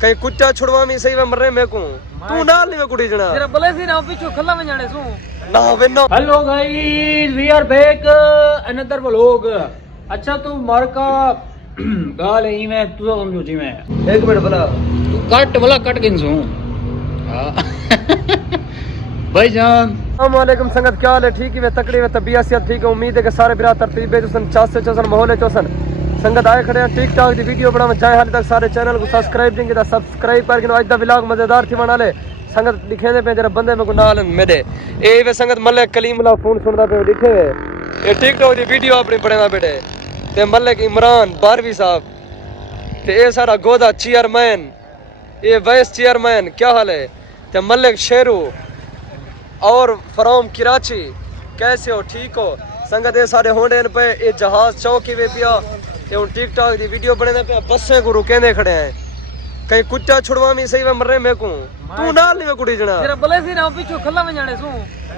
कहीं कुत्ता छुड़वामी सही में मर रहे मैं को तू नाल नहीं मैं कुड़ी जना तेरा भले से ना पीछे खल्ला में जाने सू ना वेनो। Hello guys we are back another vlog. अच्छा तू मार का गाल ही मैं तू समझो जी मैं एक मिनट बना तू कट भला कट किन सू हां भाईजान अस्सलामुअलैकुम संगत क्या हाल है? ठीक है मैं तकड़ी में तबीयत ठीक है। उम्मीद है कि सारे बिरा तरतीब चौसन चास से चौसन माहौल है चौसन संगत आए खड़े हैं टिक टॉक की वीडियो बना चाहे हाल तक सारे चैनल को सब्सक्राइब देंगे तो सब्सक्राइब करके आज दा व्लॉग मजेदार थी बना ले संगत दिखे पे जरा बंदे में को नाल मेरे ए वे संगत मल्ले कलीमुल्लाह फोन सुनदा पे दिखे ये टिक टॉक दी वीडियो अपनी पढ़ेना बेटे ते मल्लिक इमरान बारवी साहब ते ए सारा गोदा चेयरमैन ये वाइस चेयरमैन क्या हाल है ते मल्लिक शेरू और फ्रॉम कराची कैसे हो? ठीक हो संगत? ये सारे होंडे पे ये जहाज चौकी वे पिया ये उन टिक टॉक दी वीडियो बने पे बस्से को रुके खड़े हैं कहीं कुत्ता छुड़वामी सही में मर रहे मैं को तू नाल नहीं मैं कुड़ी जना तेरा भले से ना पीछे खल्ला में जाने सू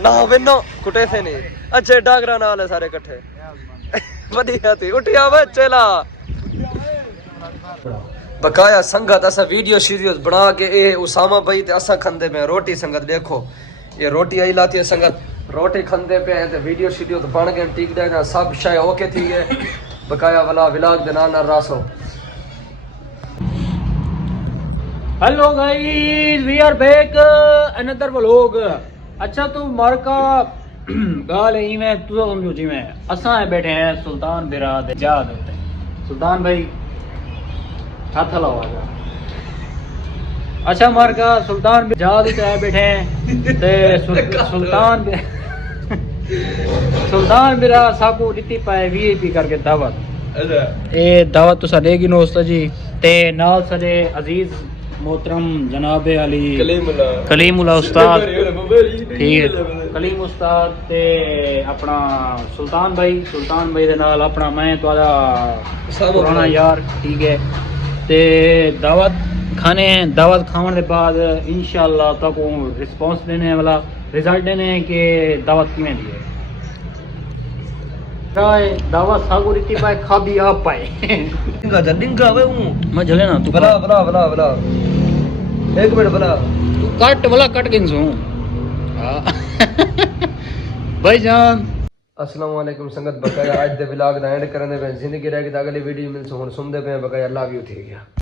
ना वेनो कुटे थे नहीं अच्छे डागरा नाल है सारे इकट्ठे बढ़िया थी उठिया वे चला बकाया संगत असा वीडियो शीडियोस बना के ए उसामा भाई ते असा खंदे में रोटी संगत देखो ये रोटी आई लाती है संगत रोटी खंदे पे है ते वीडियो शीडियो तो बन गए ठीक देना सब शाय ओके थी है बकाया वाला व्लॉग देना न रासो। Hello guys we are back another vlog. अच्छा तू मार का गाल ही मैं तू समझो जी मैं असा बैठे हैं सुल्तान बिराद जाद सुल्तान भाई हाथ लाओ आजा। अच्छा मार का सुल्तान जाद बैठे हैं ते सुल्तान बिरा साकू दिती पाए वीआईपी करके दावत ए दावत तुसा देगी नोस्ता जी ते नाल सजे अजीज मोहतरम जनाब अली कलीमुल्लाह उस्ताद ठीक है कलीम उस्ताद ते अपना सुल्तान भाई दे नाल अपना मैं तुहाड़ा पुराना यार ठीक है ते दावत खाने हैं दावत खाने के बाद इंशाल्लाह तक रिस्पांस देने वाला रिजल्ट देने कि दावत किमें दी है दावत सागो रीति पाए खाबी आप पाए डिंगा वे मैं जले ना तू बला एक मिनट बला तू कट भला कट किन सू हां भाईजान अस्सलाम वालेकुम संगत बकाया आज दे व्लॉग दा एंड करने पे जिंदगी रह गई अगली वीडियो मिल सो हुन सुनदे पे बकाया लव यू थी गया।